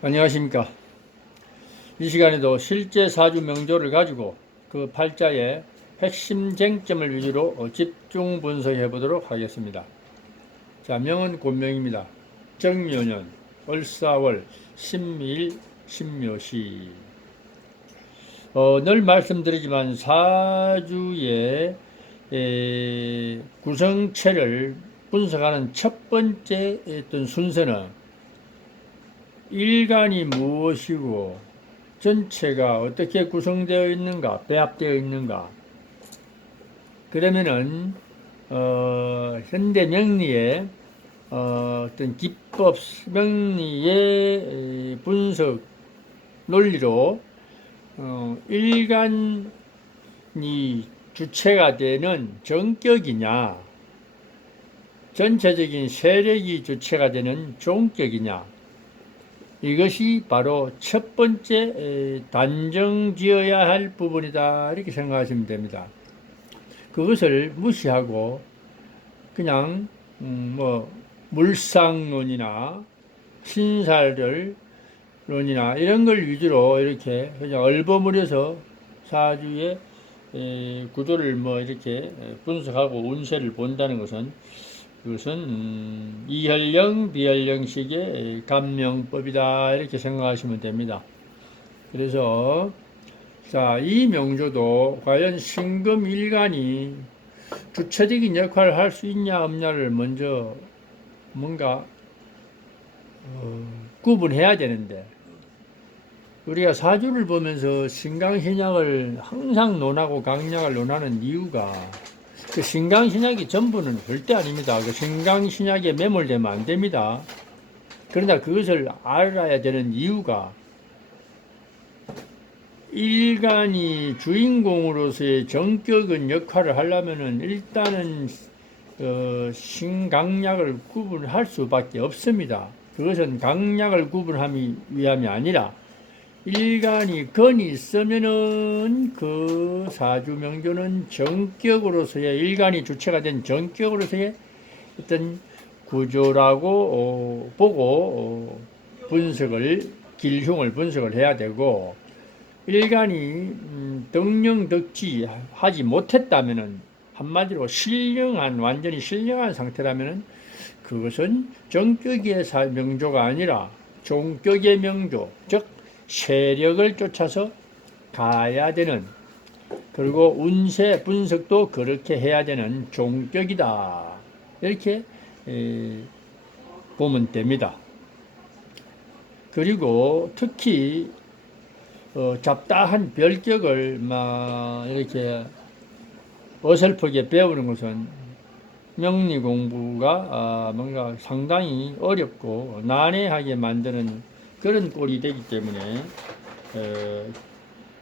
안녕하십니까. 이 시간에도 실제 사주 명조를 가지고 그 팔자의 핵심 쟁점을 위주로 집중 분석해 보도록 하겠습니다. 자, 명은 곤명입니다. 정묘년, 을사월, 신미일, 신묘시. 늘 말씀드리지만 사주의 구성체를 분석하는 첫 번째 어떤 순서는 일간이 무엇이고 전체가 어떻게 구성되어 있는가, 배합되어 있는가. 그러면은 현대 명리의 어떤 기법 명리의 분석 논리로 일간이 주체가 되는 정격이냐, 전체적인 세력이 주체가 되는 종격이냐, 이것이 바로 첫 번째 단정 지어야 할 부분이다, 이렇게 생각하시면 됩니다. 그것을 무시하고 그냥 뭐 물상론이나 신살론이나 이런 걸 위주로 이렇게 그냥 얼버무려서 사주의 구조를 뭐 이렇게 분석하고 운세를 본다는 것은, 그것은 이혈령, 비혈령식의 감명법이다, 이렇게 생각하시면 됩니다. 그래서 자, 이 명조도 과연 신금일간이 주체적인 역할을 할 수 있냐 없냐를 먼저 뭔가 구분해야 되는데, 우리가 사주를 보면서 신강신약을 항상 논하고 강약을 논하는 이유가, 그 신강신약이 전부는 절대 아닙니다. 그 신강신약에 매몰되면 안 됩니다. 그러나 그것을 알아야 되는 이유가, 일간이 주인공으로서의 정격은 역할을 하려면은 일단은 신강약을 구분할 수밖에 없습니다. 그것은 강약을 구분하기 위함이 아니라 일간이 건이 있으면은 그 사주 명조는 정격으로서의, 일간이 주체가 된 정격으로서의 어떤 구조라고 보고 분석을, 길흉을 분석을 해야 되고, 일간이 덕령덕지 하지 못했다면은, 한마디로 신령한, 완전히 신령한 상태라면은 그것은 정격의 명조가 아니라 종격의 명조, 즉 세력을 쫓아서 가야 되는, 그리고 운세 분석도 그렇게 해야 되는 종격이다, 이렇게 보면 됩니다. 그리고 특히 잡다한 별격을 막 이렇게 어설프게 배우는 것은 명리 공부가 뭔가 상당히 어렵고 난해하게 만드는 그런 꼴이 되기 때문에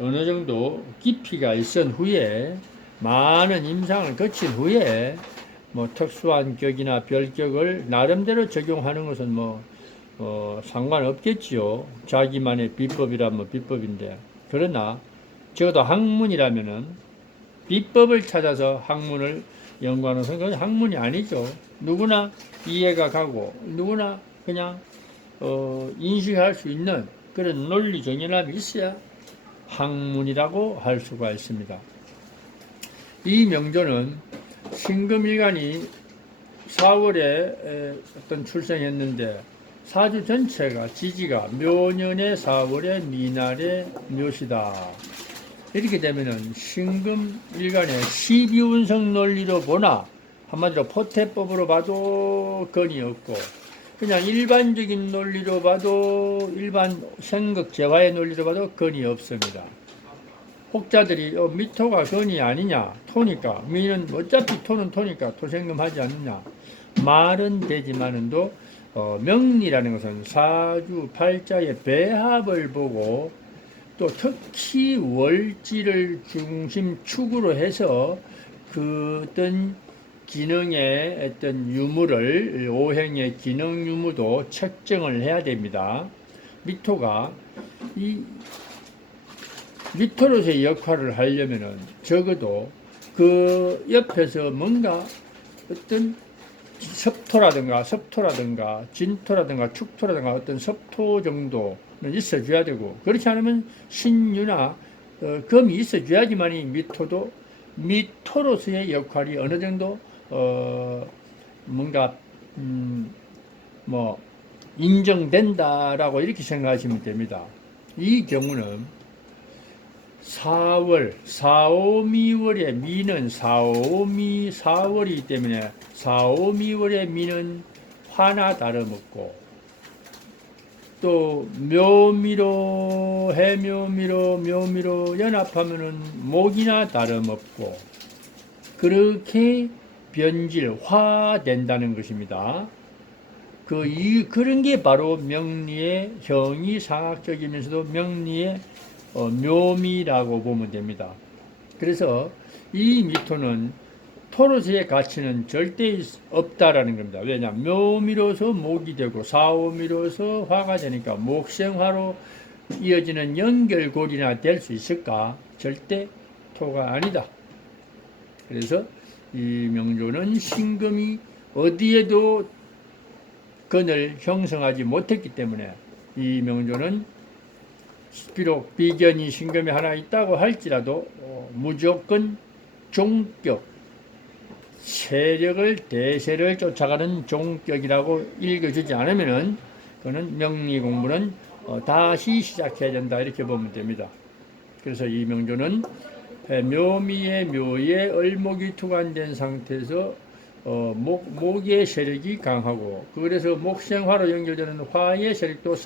어느 정도 깊이가 있은 후에, 많은 임상을 거친 후에 뭐 특수한 격이나 별격을 나름대로 적용하는 것은 뭐 상관없겠지요. 자기만의 비법이라면 비법인데, 그러나 적어도 학문이라면은 비법을 찾아서 학문을 연구하는 것은 학문이 아니죠. 누구나 이해가 가고 누구나 그냥 인식할 수 있는 그런 논리 정연함이 있어야 학문이라고 할 수가 있습니다. 이 명조는 신금일간이 4월에 어떤 출생했는데, 사주 전체가 지지가 묘년의 4월에 미날의 묘시다. 이렇게 되면은 신금일간의 12운성 논리로 보나, 한마디로 포태법으로 봐도 건이 없고, 그냥 일반적인 논리로 봐도, 일반 생극 재화의 논리로 봐도 건이 없습니다. 혹자들이 미토가 건이 아니냐, 토니까, 미는 어차피 토는 토니까 토생금하지 않느냐 말은 되지만은도 명리라는 것은 사주 팔자의 배합을 보고, 또 특히 월지를 중심축으로 해서 그 어떤 기능의 어떤 유무를, 오행의 기능 유무도 측정을 해야 됩니다. 미토가 이 미토로서의 역할을 하려면은 적어도 그 옆에서 뭔가 어떤 섭토라든가 진토라든가 축토라든가 어떤 섭토 정도는 있어줘야 되고, 그렇지 않으면 신유나 금이 있어줘야지만이 미토로서의 역할이 어느 정도 뭔가 뭐 인정된다라고 이렇게 생각하시면 됩니다. 이 경우는 4월, 4,5,2월의 미는 4월이기 때문에 4,5,2월의 미는 화나 다름없고, 또 묘미로 해묘미로 연합하면은 목이나 다름없고, 그렇게 변질화된다는 것입니다. 그런 게 바로 명리의 형이상학적이면서도 명리의 묘미라고 보면 됩니다. 그래서 이 미토는 토로서의 가치는 절대 없다라는 겁니다. 왜냐? 묘미로서 목이 되고 사오미로서 화가 되니까 목생화로 이어지는 연결고리나 될 수 있을까? 절대 토가 아니다. 그래서 이 명조는 신금이 어디에도 근을 형성하지 못했기 때문에 이 명조는 비록 비견이 신금이 하나 있다고 할지라도 무조건 종격, 세력을 대세를 쫓아가는 종격이라고 읽어주지 않으면은 그는 명리 공부는 다시 시작해야 된다, 이렇게 보면 됩니다. 그래서 이 명조는 묘미의 묘에 을목이 투관된 상태에서 목의 세력이 강하고, 그래서 목생화로 연결되는 화의 세력도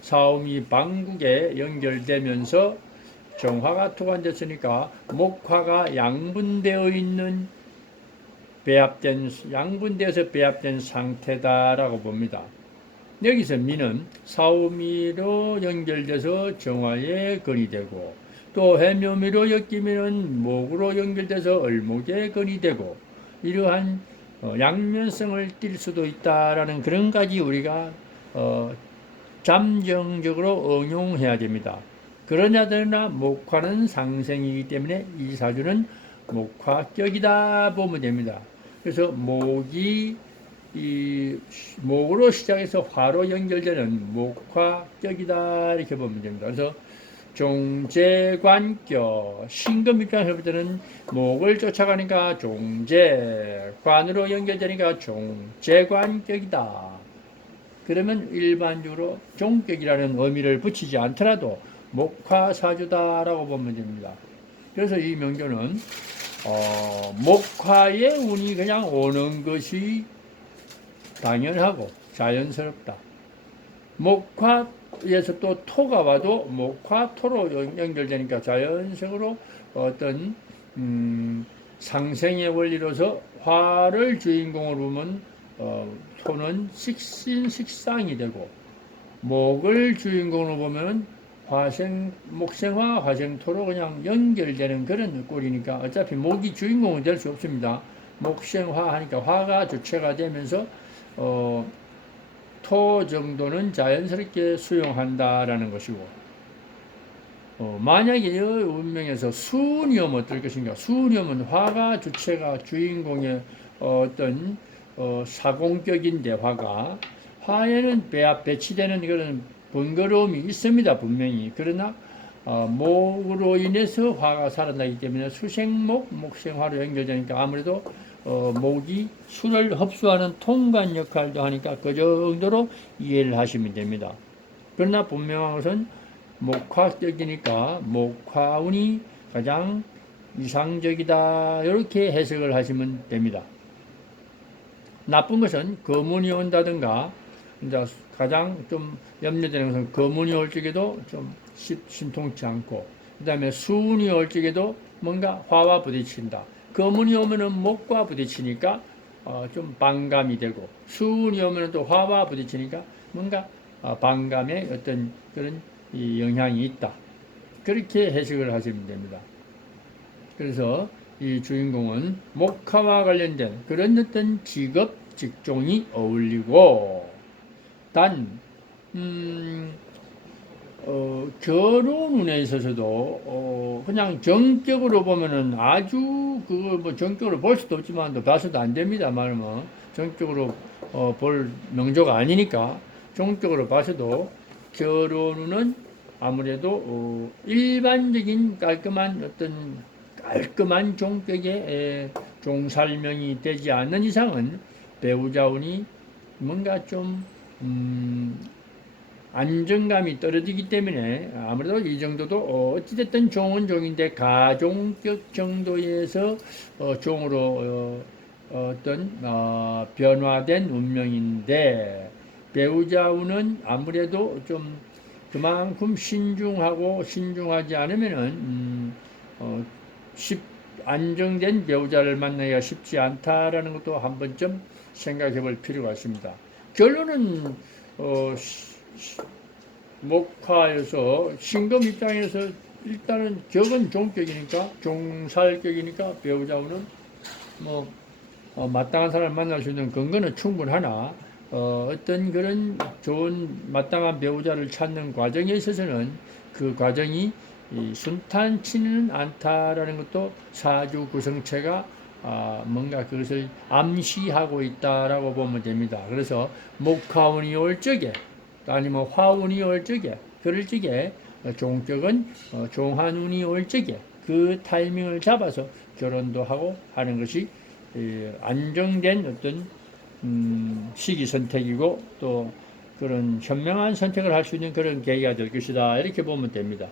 사오미 방국에 연결되면서 정화가 투관됐으니까 목화가 양분되어 있는 양분되어서 배합된 상태다라고 봅니다. 여기서 미는 사오미로 연결돼서 정화의 근이 되고, 또 해묘미로 엮이면 목으로 연결돼서 을목의 근이 되고, 이러한 양면성을 띌 수도 있다라는 그런 가지 우리가 잠정적으로 응용해야 됩니다. 그러냐더나 목화는 상생이기 때문에 이 사주는 목화격이다 보면 됩니다. 그래서 목으로 시작해서 화로 연결되는 목화격이다, 이렇게 보면 됩니다. 그래서 종재관격, 신금 입장에서 볼 때는 목을 쫓아가니까 종재관으로 연결되니까 종재관격이다. 그러면 일반적으로 종격이라는 의미를 붙이지 않더라도 목화사주다라고 보면 됩니다. 그래서 이 명조는 목화의 운이 그냥 오는 것이 당연하고 자연스럽다. 목화에서 또 토가 와도 목화 토로 연결되니까 자연적으로 어떤 상생의 원리로서 화를 주인공으로 보면 토는 식신식상이 되고, 목을 주인공으로 보면 목생화 화생토로 그냥 연결되는 그런 꼴이니까 어차피 목이 주인공은 될 수 없습니다. 목생화 하니까 화가 주체가 되면서 토 정도는 자연스럽게 수용한다라는 것이고, 만약에 이 운명에서 수운이 오면 어떨 것인가? 수운이 오면 화가 주체가 주인공의 어떤 사공격인데, 화에는 배치되는 그런 번거로움이 있습니다, 분명히. 그러나 목으로 인해서 화가 살아나기 때문에 수생목, 목생화로 연결되니까 아무래도 목이 술을 흡수하는 통간 역할도 하니까 그 정도로 이해를 하시면 됩니다. 그러나 분명한 것은 목화격이니까 목화운이 가장 이상적이다, 이렇게 해석을 하시면 됩니다. 나쁜 것은 거문이 온다든가, 이제 가장 좀 염려되는 것은 거문이 올 적에도 좀 신통치 않고, 그 다음에 수운이 올 적에도 뭔가 화와 부딪힌다. 거문이 오면은 목과 부딪히니까 좀 반감이 되고, 수운이 오면은 또 화와 부딪히니까 뭔가 반감의 어떤 그런 영향이 있다. 그렇게 해석을 하시면 됩니다. 그래서 이 주인공은 목화와 관련된 그런 어떤 직업, 직종이 어울리고, 단 결혼운에 있어서도 그냥 정격으로 보면은 아주 그걸 뭐 정격으로 볼 수도 없지만 또 봐서도 안 됩니다. 말하면 정격으로 볼 명조가 아니니까 정격으로 봐서도 결혼운은 아무래도 일반적인 깔끔한 종격의 종살명이 되지 않는 이상은 배우자운이 뭔가 좀 안정감이 떨어지기 때문에 아무래도 이 정도도 어찌됐든 종은 종인데 가종격 정도에서 종으로 어떤 변화된 운명인데 배우자운은 아무래도 좀 그만큼 신중하지 않으면은 안정된 배우자를 만나기가 쉽지 않다라는 것도 한 번쯤 생각해 볼 필요가 있습니다. 결론은 목화여서 신금 입장에서 일단은 격은 종격이니까 종살격이니까 배우자는 뭐 마땅한 사람을 만날 수 있는 근거는 충분하나 어떤 그런 좋은 마땅한 배우자를 찾는 과정에 있어서는 그 과정이 순탄치는 않다라는 것도 사주 구성체가 뭔가 그것을 암시하고 있다라고 보면 됩니다. 그래서 목화운이 올 적에 아니면 화운이 올 적에 그럴 적에 종격은 종한운이 올 적에 그 타이밍을 잡아서 결혼도 하고 하는 것이 안정된 어떤 시기 선택이고 또 그런 현명한 선택을 할 수 있는 그런 계기가 될 것이다 이렇게 보면 됩니다.